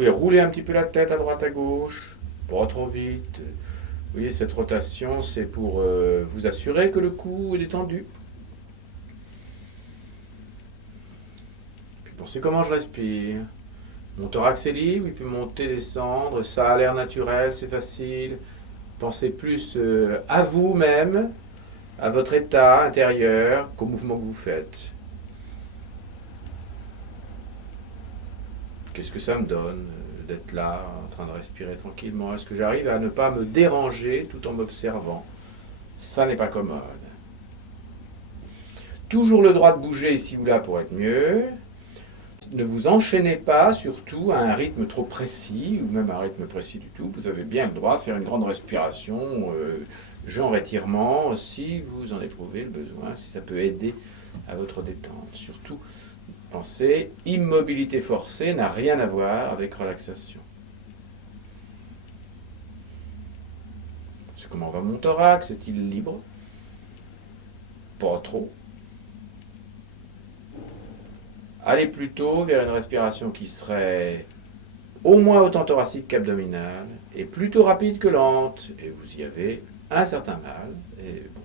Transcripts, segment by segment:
pouvez rouler un petit peu la tête à droite à gauche, pas trop vite. Vous voyez, cette rotation, c'est pour vous assurer que le cou est détendu. Puis pensez comment je respire. Mon thorax est libre, il peut monter, descendre, ça a l'air naturel, c'est facile. Pensez plus à vous-même, à votre état intérieur, qu'au mouvement que vous faites. Qu'est-ce que ça me donne d'être là, en train de respirer tranquillement? Est-ce que j'arrive à ne pas me déranger tout en m'observant? Ça n'est pas commode. Toujours le droit de bouger ici ou là pour être mieux. Ne vous enchaînez pas surtout à un rythme trop précis, ou même à un rythme précis du tout. Vous avez bien le droit de faire une grande respiration, genre étirement, si vous en éprouvez le besoin, si ça peut aider à votre détente. Surtout, pensez, immobilité forcée n'a rien à voir avec relaxation. C'est comment va mon thorax? Est-il libre? Pas trop. Allez plutôt vers une respiration qui serait au moins autant thoracique qu'abdominale, et plutôt rapide que lente, et vous y avez un certain mal, et bon,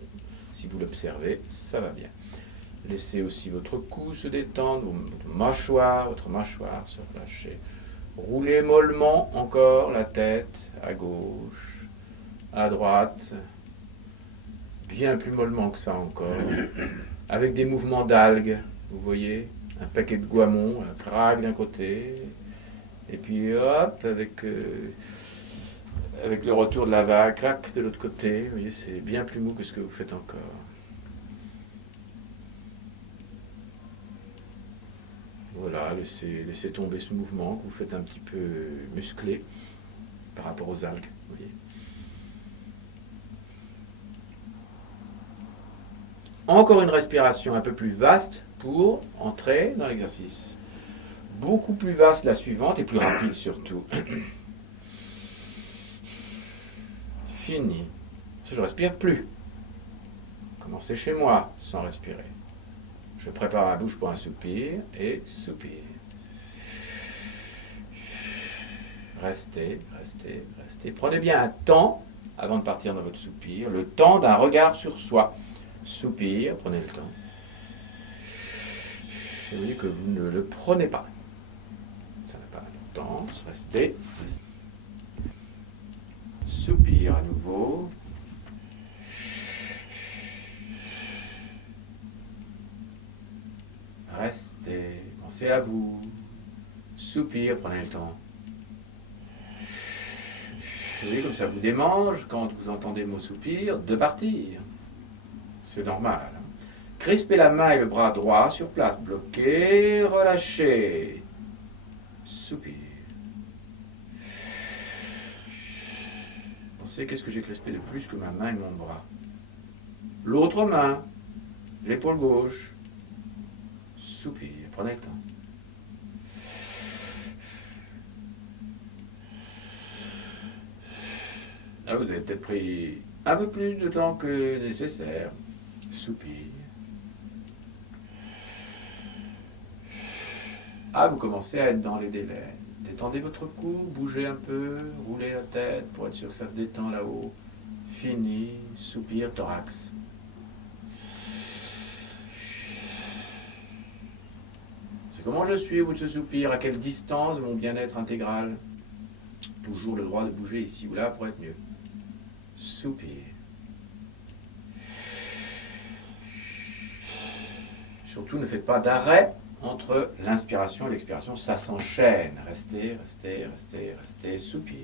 si vous l'observez, ça va bien. Laissez aussi votre cou se détendre, votre mâchoire se relâcher. Roulez mollement encore la tête à gauche, à droite, bien plus mollement que ça encore, avec des mouvements d'algues, vous voyez, un paquet de goiemons, un craque d'un côté, et puis hop, avec le retour de la vague, clac de l'autre côté, vous voyez, c'est bien plus mou que ce que vous faites encore. Voilà, laissez tomber ce mouvement que vous faites un petit peu musclé par rapport aux algues, vous voyez. Encore une respiration un peu plus vaste pour entrer dans l'exercice. Beaucoup plus vaste la suivante et plus rapide surtout. Fini. Je ne respire plus. Commencez chez moi sans respirer. Je prépare ma bouche pour un soupir et soupir. Restez, restez, restez. Prenez bien un temps avant de partir dans votre soupir, le temps d'un regard sur soi. Soupir, prenez le temps. Et vous voyez que vous ne le prenez pas. Ça n'a pas d'importance. Restez, restez. Soupir à nouveau. Restez, pensez à vous. Soupir, prenez le temps. Vous voyez comme ça vous démange quand vous entendez le mot soupir de partir. C'est normal. Crispez la main et le bras droit sur place. Bloquez, relâchez. Soupir. Pensez qu'est-ce que j'ai crispé de plus que ma main et mon bras. L'autre main, l'épaule gauche. Soupir. Prenez le temps. Ah, vous avez peut-être pris un peu plus de temps que nécessaire. Soupir. Ah, vous commencez à être dans les délais. Détendez votre cou, bougez un peu, roulez la tête pour être sûr que ça se détend là-haut. Fini, soupir, thorax. C'est comment je suis au bout de ce soupir, à quelle distance de mon bien-être intégral. Toujours le droit de bouger ici ou là pour être mieux. Soupir. Surtout ne faites pas d'arrêt entre l'inspiration et l'expiration, ça s'enchaîne. Restez, restez, restez, restez, soupir.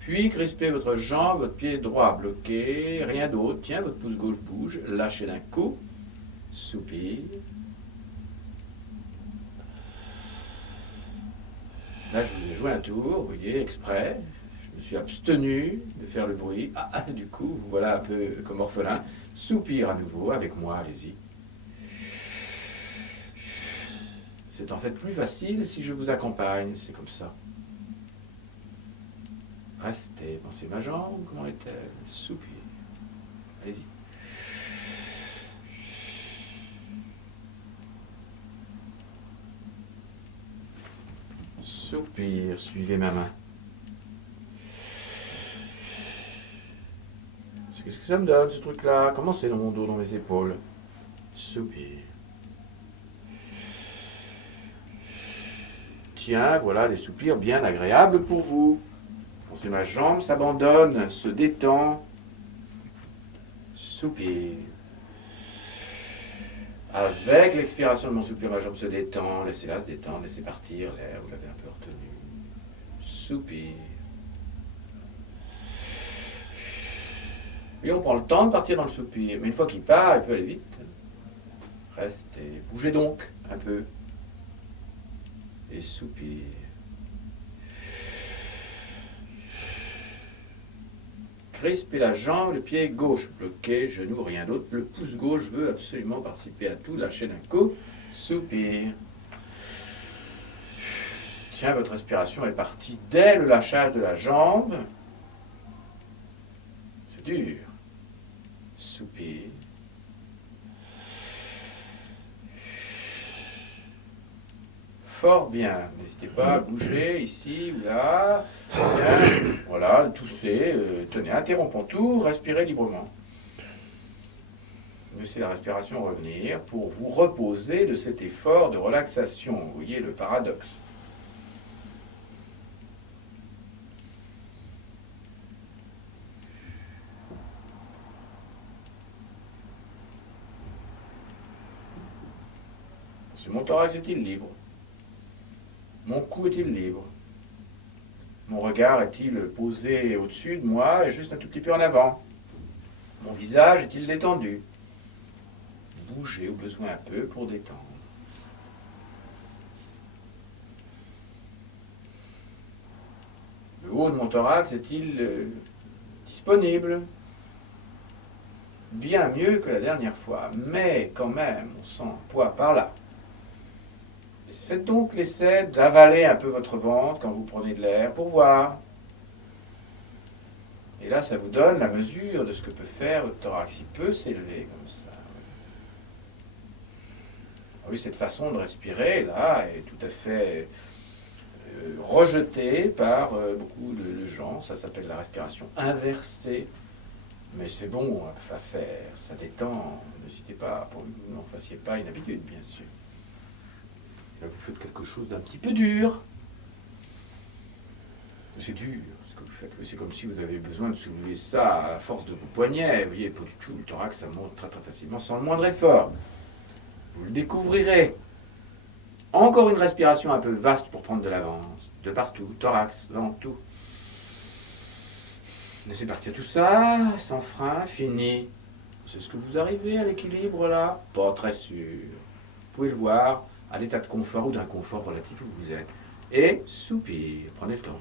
Puis crispez votre jambe, votre pied droit bloqué, rien d'autre. Tiens, votre pouce gauche bouge, lâchez d'un coup, soupir. Là, je vous ai joué un tour, vous voyez, exprès. Je me suis abstenu de faire le bruit. Ah, du coup, vous voilà un peu comme orphelin. Soupir à nouveau avec moi, allez-y. C'est en fait plus facile si je vous accompagne, c'est comme ça. Restez, pensez ma jambe, comment est-elle? Soupir. Allez-y. soupir, suivez ma main. Qu'est-ce que ça me donne ce truc-là? Comment c'est dans mon dos, dans mes épaules? Soupir. Tiens, voilà des soupirs bien agréables pour vous. Pensez, ma jambe s'abandonne, se détend. Soupir. Avec l'expiration de mon soupir, ma jambe se détend. Laissez-la se détendre, laissez partir l'air, vous l'avez un peu retenu. Soupir. Et on prend le temps de partir dans le soupir. Mais une fois qu'il part, il peut aller vite. Restez. Bougez donc un peu. Et soupir. Crispez la jambe, le pied gauche bloqué, genou, rien d'autre. Le pouce gauche veut absolument participer à tout. Lâchez d'un coup. Soupir. Tiens, votre respiration est partie dès le lâchage de la jambe. C'est dur. Soupir. Fort bien. N'hésitez pas à bouger ici ou là. Bien. Voilà, toussez. Tenez, interrompons tout. Respirez librement. Laissez la respiration revenir pour vous reposer de cet effort de relaxation. Vous voyez le paradoxe. Mon thorax est-il libre? Mon cou est-il libre? Mon regard est-il posé au-dessus de moi et juste un tout petit peu en avant? Mon visage est-il détendu? Bougez au besoin un peu pour détendre. Le haut de mon thorax est-il disponible? Bien mieux que la dernière fois, mais quand même, on sent un poids par là. Faites donc l'essai d'avaler un peu votre ventre quand vous prenez de l'air pour voir. Et là, ça vous donne la mesure de ce que peut faire votre thorax. Il peut s'élever comme ça. Oui, cette façon de respirer, là, est tout à fait rejetée par beaucoup de gens. Ça s'appelle la respiration inversée. Mais c'est bon à faire, ça détend. N'hésitez pas, pour que vous n'en fassiez pas une habitude, bien sûr. Là, vous faites quelque chose d'un petit peu dur. C'est dur, ce que vous faites. C'est comme si vous avez besoin de soulever ça à la force de vos poignets. Vous voyez, pas du tout. Le thorax, ça monte très très facilement sans le moindre effort. Vous le découvrirez. Encore une respiration un peu vaste pour prendre de l'avance. De partout, thorax, ventre, tout. Laissez partir tout ça, sans frein, fini. C'est ce que vous arrivez à l'équilibre là? Pas très sûr. Vous pouvez le voir à l'état de confort ou d'inconfort relatif où vous êtes. Et soupir, prenez le temps.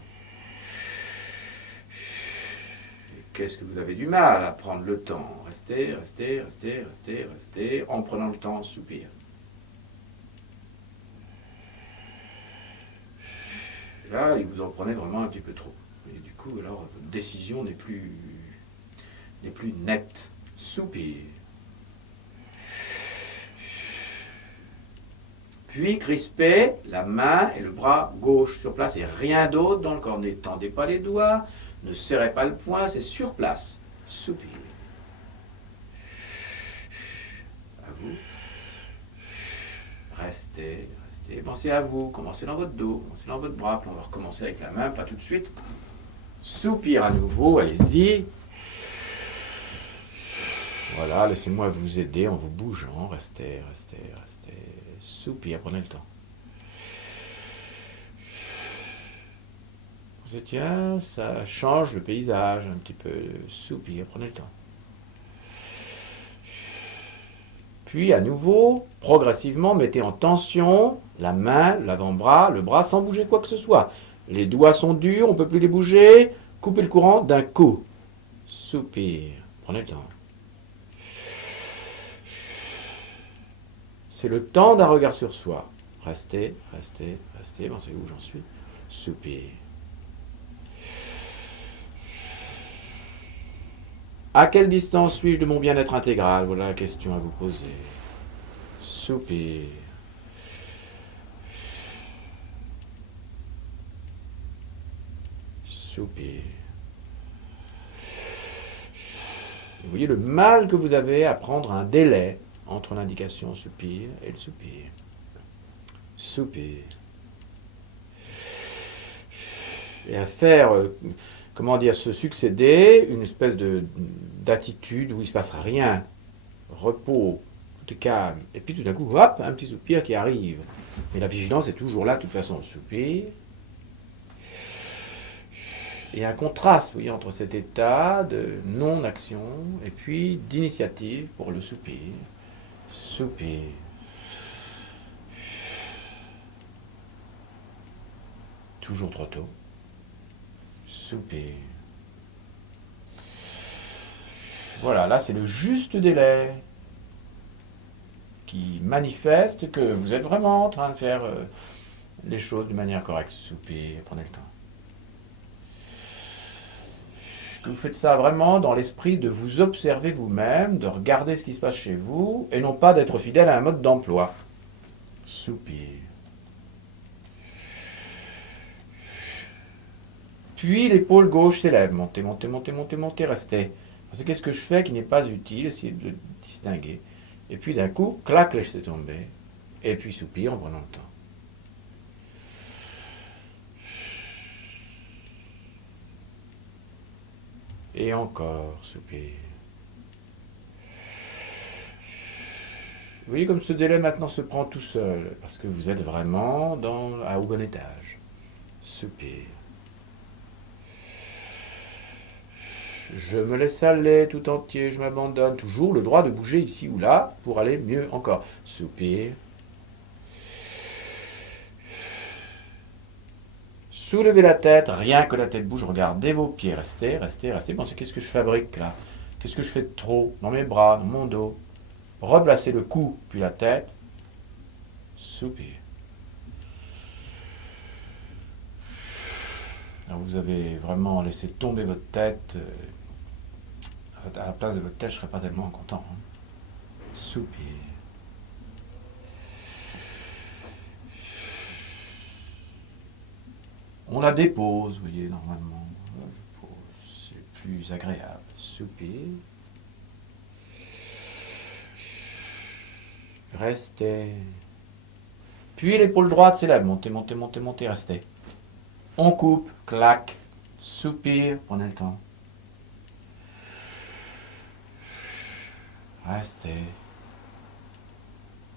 Qu'est-ce que vous avez du mal à prendre le temps? Restez, restez, restez, restez, restez, en prenant le temps, soupir. Là, vous en prenez vraiment un petit peu trop. Et du coup, alors, votre décision n'est plus nette. Soupir. Puis crispez la main et le bras gauche sur place et rien d'autre dans le corps. N'étendez pas les doigts, ne serrez pas le poing, c'est sur place. Soupir. À vous. Restez, restez. Pensez à vous, commencez dans votre dos, commencez dans votre bras. Puis on va recommencer avec la main, pas tout de suite. Soupir à nouveau, allez-y. Voilà, laissez-moi vous aider en vous bougeant. Restez, restez, restez. Soupir, prenez le temps. Tiens, ça change le paysage un petit peu. Soupir, prenez le temps. Puis à nouveau, progressivement, mettez en tension la main, l'avant-bras, le bras sans bouger quoi que ce soit. Les doigts sont durs, on ne peut plus les bouger. Coupez le courant d'un coup. Soupir, prenez le temps. C'est le temps d'un regard sur soi. Restez, restez, restez. Bon, c'est où j'en suis. Soupir. À quelle distance suis-je de mon bien-être intégral? Voilà la question à vous poser. Soupir. soupir. Vous voyez le mal que vous avez à prendre un délai entre l'indication soupir et le soupir. Soupir. Et à faire, comment dire, se succéder une espèce d'attitude où il ne se passe rien. Repos, tout est calme. Et puis tout d'un coup, hop, un petit soupir qui arrive. Mais la vigilance est toujours là, de toute façon, soupir. Et un contraste, vous voyez, entre cet état de non-action et puis d'initiative pour le soupir. Soupir. Toujours trop tôt. Soupir. Voilà, là c'est le juste délai qui manifeste que vous êtes vraiment en train de faire les choses de manière correcte. Soupir, prenez le temps. Que vous faites ça vraiment dans l'esprit de vous observer vous-même, de regarder ce qui se passe chez vous, et non pas d'être fidèle à un mode d'emploi. Soupir. Puis l'épaule gauche s'élève. Montez, montez, montez, montez, montez, restez. Parce que qu'est-ce que je fais qui n'est pas utile? Essayez de le distinguer. Et puis d'un coup, clac, laissez tomber. Et puis soupir en prenant le temps. Et encore, soupir. Vous voyez comme ce délai maintenant se prend tout seul, parce que vous êtes vraiment au bon étage. Soupir. Je me laisse aller tout entier, je m'abandonne. Toujours le droit de bouger ici ou là pour aller mieux encore. Soupir. Soulevez la tête, rien que la tête bouge, regardez vos pieds, restez, restez, restez. Pensez, qu'est-ce que je fabrique là? Qu'est-ce que je fais de trop dans mes bras, dans mon dos? Replacez le cou, puis la tête. Soupir. Alors vous avez vraiment laissé tomber votre tête. À la place de votre tête, je ne serais pas tellement content. Hein. Soupir. On la dépose, vous voyez, normalement. Je pose, c'est plus agréable. Soupir. Restez. Puis l'épaule droite s'élève. Montez, montez, montez, montez, restez. On coupe, clac, soupir, prenez le temps. Restez.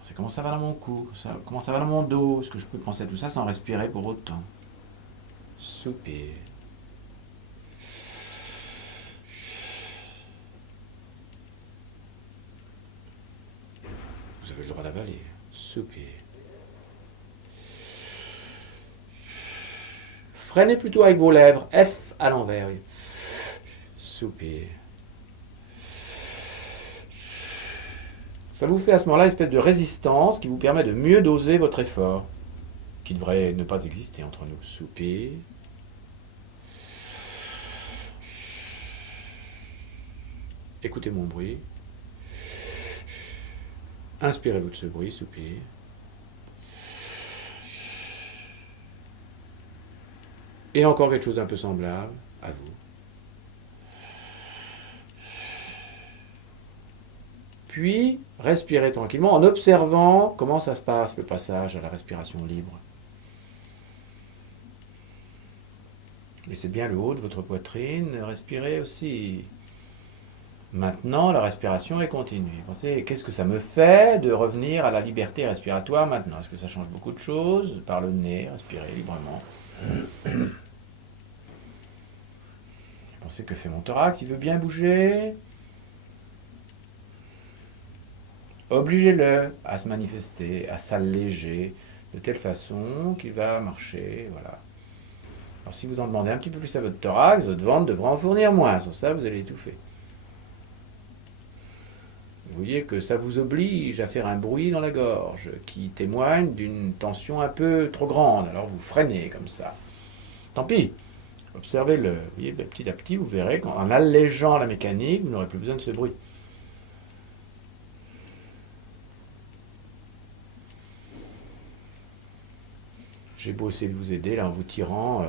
C'est comment ça va dans mon cou, comment ça va dans mon dos. Est-ce que je peux penser à tout ça sans respirer pour autant? Soupir. Vous avez le droit d'avaler. Soupir. Freinez plutôt avec vos lèvres. F à l'envers. Soupir. Ça vous fait à ce moment-là une espèce de résistance qui vous permet de mieux doser votre effort, qui devrait ne pas exister entre nous. Soupir. Écoutez mon bruit. Inspirez-vous de ce bruit, soupir. Et encore quelque chose d'un peu semblable, à vous. Puis, respirez tranquillement en observant comment ça se passe, le passage à la respiration libre. Laissez bien le haut de votre poitrine, respirez aussi. Maintenant, la respiration est continue. Pensez, qu'est-ce que ça me fait de revenir à la liberté respiratoire maintenant? Est-ce que ça change beaucoup de choses? Par le nez, respirez librement. Pensez que fait mon thorax, il veut bien bouger. Obligez-le à se manifester, à s'alléger, de telle façon qu'il va marcher, voilà. Alors si vous en demandez un petit peu plus à votre thorax, votre ventre devra en fournir moins, sans ça vous allez étouffer. Vous voyez que ça vous oblige à faire un bruit dans la gorge, qui témoigne d'une tension un peu trop grande, alors vous freinez comme ça. Tant pis, observez-le, vous voyez, petit à petit vous verrez qu'en allégeant la mécanique, vous n'aurez plus besoin de ce bruit. J'ai beau essayer de vous aider là en vous tirant,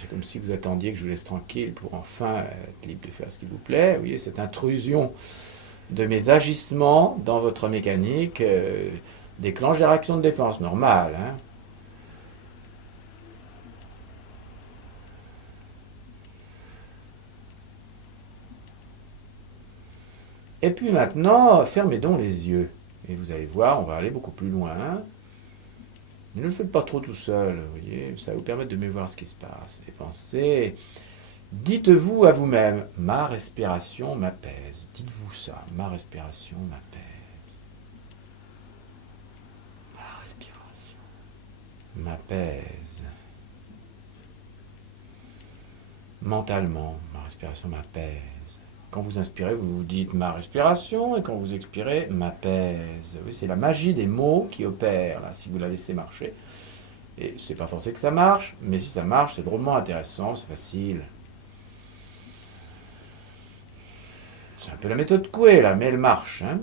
c'est comme si vous attendiez que je vous laisse tranquille pour enfin être libre de faire ce qu'il vous plaît. Vous voyez, cette intrusion de mes agissements dans votre mécanique déclenche des réactions de défense normales. Hein. Et puis maintenant, fermez donc les yeux. Et vous allez voir, on va aller beaucoup plus loin. Ne le faites pas trop tout seul, vous voyez, ça va vous permettre de mieux voir ce qui se passe. Et pensez, dites-vous à vous-même, ma respiration m'apaise. Dites-vous ça, ma respiration m'apaise. Ma respiration m'apaise. Mentalement, ma respiration m'apaise. Quand vous inspirez, vous vous dites ma respiration, et quand vous expirez, m'apaise. Oui, c'est la magie des mots qui opère, là, si vous la laissez marcher. Et c'est pas forcé que ça marche, mais si ça marche, c'est drôlement intéressant, c'est facile. C'est un peu la méthode Coué, là, mais elle marche. Hein.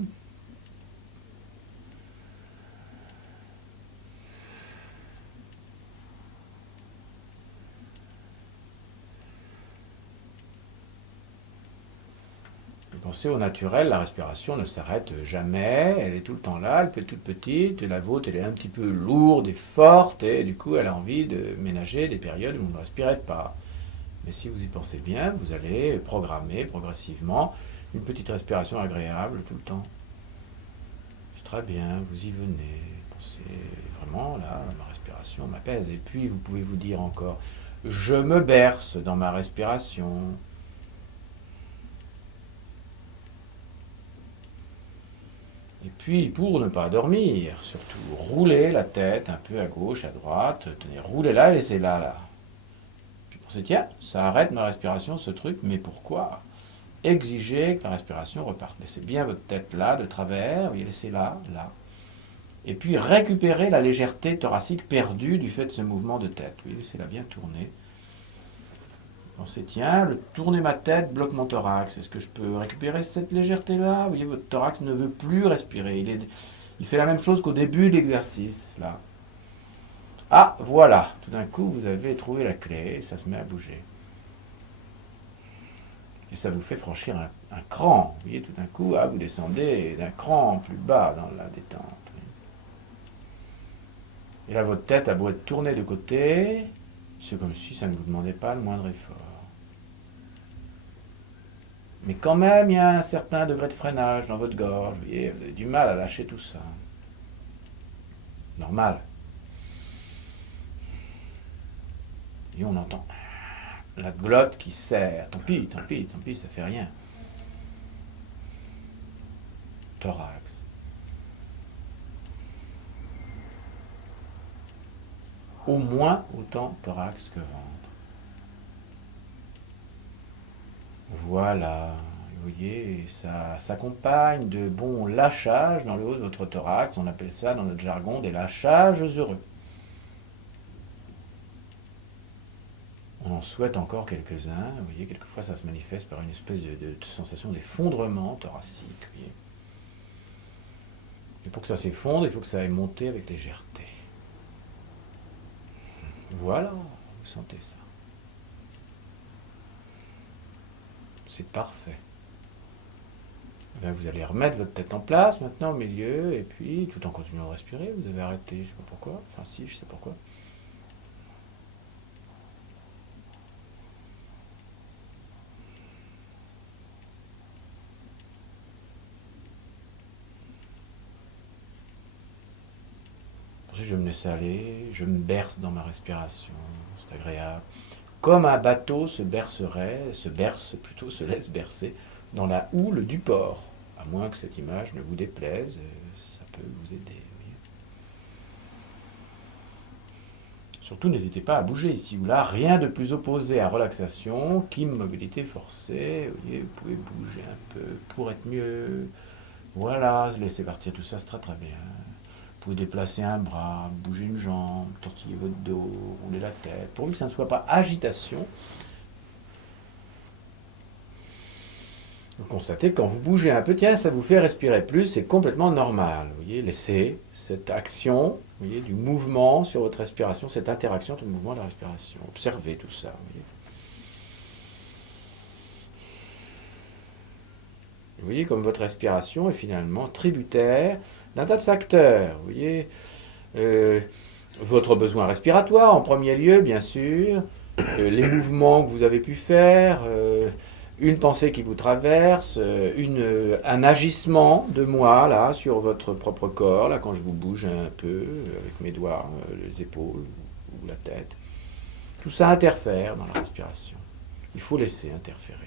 Pensez au naturel, la respiration ne s'arrête jamais, elle est tout le temps là, elle peut être toute petite, et la vôtre elle est un petit peu lourde et forte, et du coup elle a envie de ménager des périodes où vous ne respirez pas. Mais si vous y pensez bien, vous allez programmer progressivement une petite respiration agréable tout le temps. C'est très bien, vous y venez, pensez vraiment là, ma respiration m'apaise. Et puis vous pouvez vous dire encore, je me berce dans ma respiration. Et puis, pour ne pas dormir, surtout, roulez la tête un peu à gauche, à droite. Tenez, roulez-la et laissez-la là. Puis pensez, tiens, ça arrête ma respiration, ce truc, mais pourquoi? Exigez que la respiration reparte. Laissez bien votre tête là, de travers, oui, laissez-la, là. Et puis, récupérez la légèreté thoracique perdue du fait de ce mouvement de tête. Oui, laissez-la bien tourner. Pensez, tiens, le tourner ma tête bloque mon thorax. Est-ce que je peux récupérer cette légèreté-là? Vous voyez, votre thorax ne veut plus respirer. Il fait la même chose qu'au début de l'exercice, là. Ah, voilà. Tout d'un coup, vous avez trouvé la clé et ça se met à bouger. Et ça vous fait franchir un cran. Vous voyez, tout d'un coup, ah, vous descendez d'un cran plus bas dans la détente. Et là, votre tête a beau être tournée de côté, c'est comme si ça ne vous demandait pas le moindre effort. Mais quand même, il y a un certain degré de freinage dans votre gorge. Vous voyez, vous avez du mal à lâcher tout ça. Normal. Et on entend la glotte qui serre. Tant pis, tant pis, tant pis, ça fait rien. Thorax. Au moins autant thorax que ventre. Voilà, vous voyez, ça s'accompagne de bons lâchages dans le haut de votre thorax. On appelle ça dans notre jargon des lâchages heureux. On en souhaite encore quelques-uns. Vous voyez, quelquefois ça se manifeste par une espèce de sensation d'effondrement thoracique. Vous voyez. Et pour que ça s'effondre, il faut que ça aille monter avec légèreté. Voilà, vous sentez ça. C'est parfait. Bien, vous allez remettre votre tête en place maintenant au milieu, et puis tout en continuant de respirer, vous avez arrêté, je ne sais pas pourquoi, enfin si, je sais pourquoi. Ensuite, je me laisse aller, je me berce dans ma respiration, c'est agréable. Comme un bateau se bercerait, se laisse bercer dans la houle du port. À moins que cette image ne vous déplaise, ça peut vous aider. Oui. Surtout, n'hésitez pas à bouger ici ou là. Rien de plus opposé à relaxation qu'immobilité forcée. Vous voyez, vous pouvez bouger un peu pour être mieux. Voilà, laissez partir tout ça, c'est très très bien. Vous pouvez déplacer un bras, bouger une jambe, tortiller votre dos, rouler la tête, pourvu que ça ne soit pas agitation. Vous constatez que quand vous bougez un peu, tiens, ça vous fait respirer plus, c'est complètement normal. Vous voyez, laissez cette action, vous voyez, du mouvement sur votre respiration, cette interaction entre le mouvement et la respiration. Observez tout ça. Vous voyez comme votre respiration est finalement tributaire d'un tas de facteurs. Vous voyez, votre besoin respiratoire en premier lieu, bien sûr, les mouvements que vous avez pu faire, une pensée qui vous traverse, un agissement de moi là sur votre propre corps, là quand je vous bouge un peu avec mes doigts, les épaules ou la tête. Tout ça interfère dans la respiration. Il faut laisser interférer.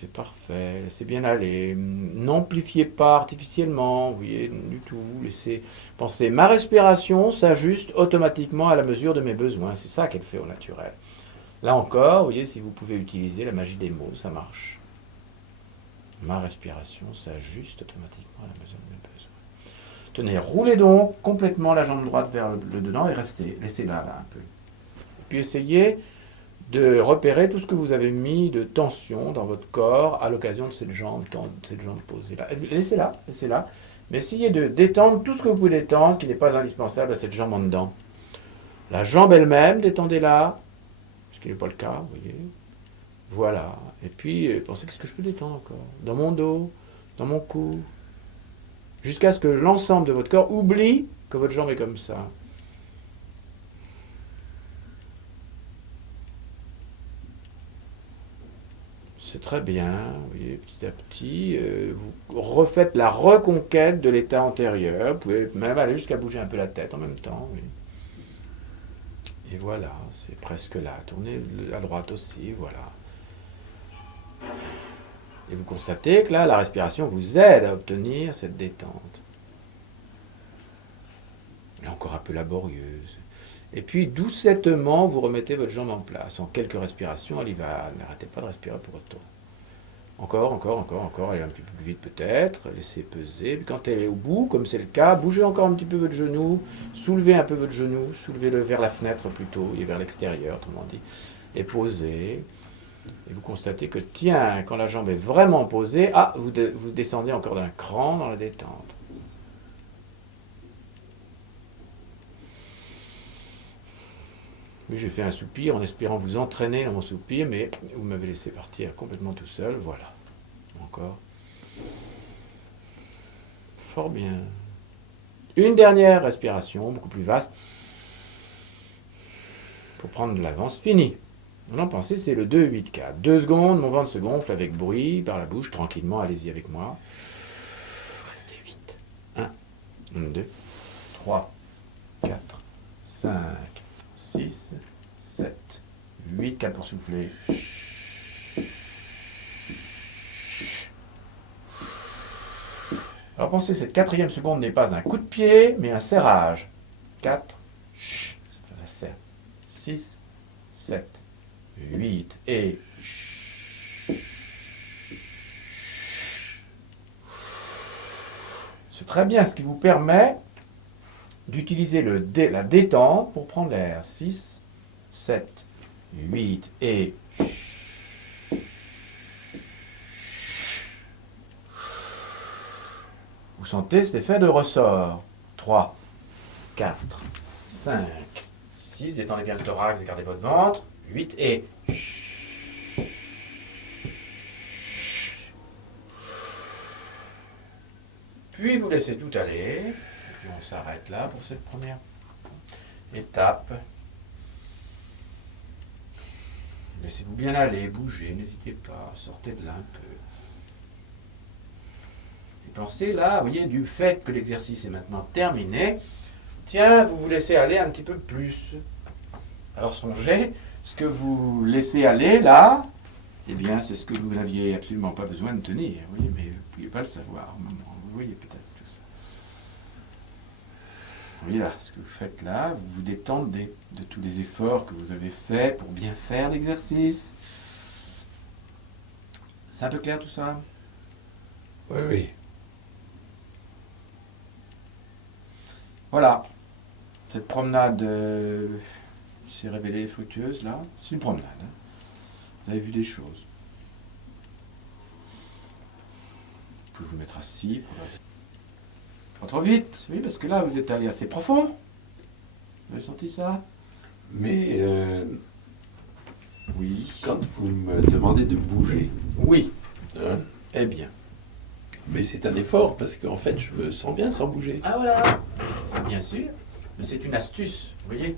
C'est parfait, laissez bien aller. N'amplifiez pas artificiellement, vous voyez, du tout. Laissez penser, ma respiration s'ajuste automatiquement à la mesure de mes besoins. C'est ça qu'elle fait au naturel. Là encore, vous voyez, si vous pouvez utiliser la magie des mots, ça marche. Ma respiration s'ajuste automatiquement à la mesure de mes besoins. Tenez, roulez donc complètement la jambe droite vers le dedans et restez. Laissez-la là un peu. Et puis essayez de repérer tout ce que vous avez mis de tension dans votre corps à l'occasion de cette jambe posée là. Laissez-la, laissez-la. Mais essayez de détendre tout ce que vous pouvez détendre qui n'est pas indispensable à cette jambe en dedans. La jambe elle-même, détendez-la, ce qui n'est pas le cas, vous voyez. Voilà. Et puis, pensez qu'est-ce que je peux détendre encore. Dans mon dos, dans mon cou. Jusqu'à ce que l'ensemble de votre corps oublie que votre jambe est comme ça. C'est très bien, vous voyez, petit à petit, vous refaites la reconquête de l'état antérieur. Vous pouvez même aller jusqu'à bouger un peu la tête en même temps. Oui. Et voilà, c'est presque là. Tournez à droite aussi, voilà. Et vous constatez que là, la respiration vous aide à obtenir cette détente. Elle est encore un peu laborieuse. Et puis, doucettement, vous remettez votre jambe en place. En quelques respirations, elle y va. N'arrêtez pas de respirer pour autant. Encore, allez un petit peu plus vite peut-être, laissez peser. Puis quand elle est au bout, comme c'est le cas, bougez encore un petit peu votre genou, soulevez un peu votre genou, soulevez-le vers la fenêtre plutôt, et vers l'extérieur, autrement dit, et posez. Et vous constatez que, tiens, quand la jambe est vraiment posée, vous descendez encore d'un cran dans la détente. Oui, j'ai fait un soupir en espérant vous entraîner dans mon soupir, mais vous m'avez laissé partir complètement tout seul. Voilà. Encore. Fort bien. Une dernière respiration, beaucoup plus vaste, pour prendre de l'avance. Fini. Maintenant, pensez, c'est le 2-8-4. 2 secondes, mon ventre se gonfle avec bruit, par la bouche, tranquillement, allez-y avec moi. Restez 8. 1, 2, 3, 4, 5, 6, 7, 8, 4 pour souffler. Alors pensez, cette 4e seconde n'est pas un coup de pied, mais un serrage. 4, ça fait la serre. 6, 7, 8 et... C'est très bien, ce qui vous permet d'utiliser la détente pour prendre l'air. 6, 7, 8 et... Vous sentez cet effet de ressort. 3, 4, 5, 6, détendez bien le thorax et gardez votre ventre. 8 et... Puis vous laissez tout aller. Et puis on s'arrête là pour cette première étape. Laissez-vous bien aller, bougez, n'hésitez pas, sortez de là un peu. Et pensez là, vous voyez, du fait que l'exercice est maintenant terminé, tiens, vous vous laissez aller un petit peu plus. Alors songez, ce que vous laissez aller là, eh bien c'est ce que vous n'aviez absolument pas besoin de tenir, vous voyez, mais vous ne pouviez pas le savoir au moment. Vous voyez peut-être tout ça. Vous voyez là, ce que vous faites là, vous vous détendez de tous les efforts que vous avez faits pour bien faire l'exercice. C'est un peu clair tout ça? Oui, oui. Voilà, cette promenade s'est révélée fructueuse là. C'est une promenade. Hein. Vous avez vu des choses. Vous pouvez vous mettre assis. Pas trop vite, oui, parce que là vous êtes allé assez profond. Vous avez senti ça? Mais Oui. quand vous me demandez de bouger, Oui. hein, Eh bien. mais c'est un effort parce qu'en fait je me sens bien sans bouger. Ah voilà, c'est bien sûr. C'est une astuce, vous voyez,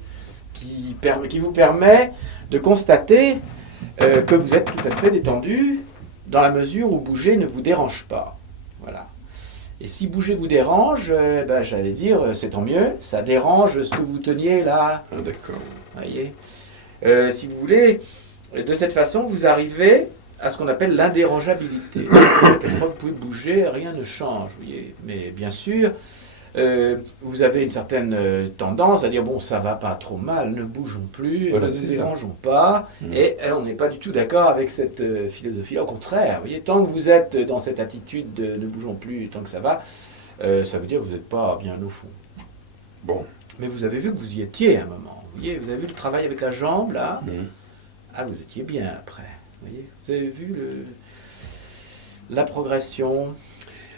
qui vous permet de constater que vous êtes tout à fait détendu dans la mesure où bouger ne vous dérange pas. Voilà. Et si bouger vous dérange, ben, j'allais dire, c'est tant mieux, ça dérange ce que vous teniez là. Ah, d'accord. Voyez. Si vous voulez, de cette façon, vous arrivez à ce qu'on appelle l'indérangeabilité. Quelquefois, vous pouvez bouger, rien ne change. Vous voyez. Mais bien sûr, vous avez une certaine tendance à dire bon, ça va pas trop mal, ne bougeons plus, Voilà, ne c'est nous ça. dérangeons pas. Et on n'est pas du tout d'accord avec cette philosophie. Au contraire, vous voyez, tant que vous êtes dans cette attitude de ne bougeons plus, tant que ça va, ça veut dire que vous n'êtes pas bien au fond. Bon. Mais vous avez vu que vous y étiez à un moment. Vous voyez, vous avez vu le travail avec la jambe là. Ah, vous étiez bien après. Vous voyez, vous avez vu la progression.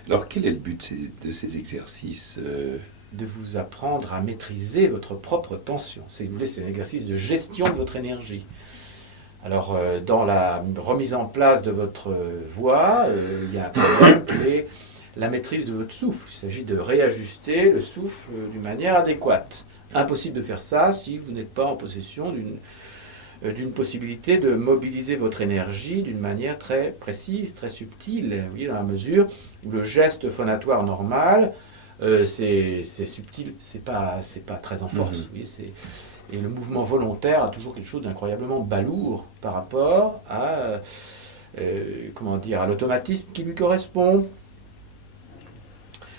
Alors quel est le but de ces exercices De vous apprendre à maîtriser votre propre tension. Si vous voulez, c'est un exercice de gestion de votre énergie. Alors, dans la remise en place de votre voix, il y a un problème qui est la maîtrise de votre souffle. Il s'agit de réajuster le souffle d'une manière adéquate. Impossible de faire ça si vous n'êtes pas en possession d'une possibilité de mobiliser votre énergie d'une manière très précise, très subtile, vous voyez, dans la mesure où le geste phonatoire normal, c'est subtil, c'est pas très en force. Vous voyez, et le mouvement volontaire a toujours quelque chose d'incroyablement balourd par rapport à, comment dire, à l'automatisme qui lui correspond.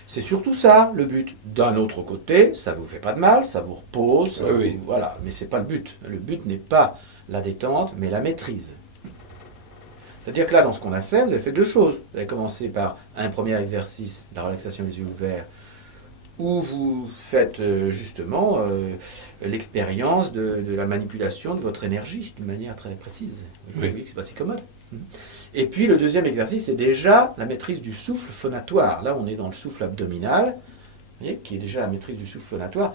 C'est surtout ça le but. D'un autre côté, ça ne vous fait pas de mal, ça vous repose, Oui. voilà, mais ce n'est pas le but. Le but n'est pas la détente, mais la maîtrise. C'est-à-dire que là, dans ce qu'on a fait, vous avez fait deux choses. Vous avez commencé par un premier exercice, la relaxation des yeux ouverts, où vous faites justement l'expérience de la manipulation de votre énergie d'une manière très précise. Vous voyez que c'est pas si commode. Et puis le deuxième exercice, c'est déjà la maîtrise du souffle phonatoire. Là, on est dans le souffle abdominal, vous voyez, qui est déjà la maîtrise du souffle phonatoire,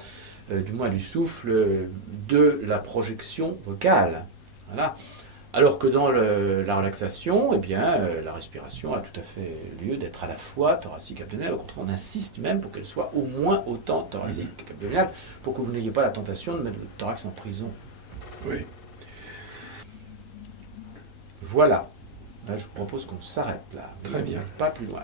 du moins du souffle de la projection vocale. Voilà. Alors que dans la relaxation, eh bien, la respiration a tout à fait lieu d'être à la fois thoracique et abdominale. Au contraire, on insiste même pour qu'elle soit au moins autant thoracique qu'abdominale, pour que vous n'ayez pas la tentation de mettre votre thorax en prison. Oui. Voilà. Là, je vous propose qu'on s'arrête là. Très bien. Pas plus loin.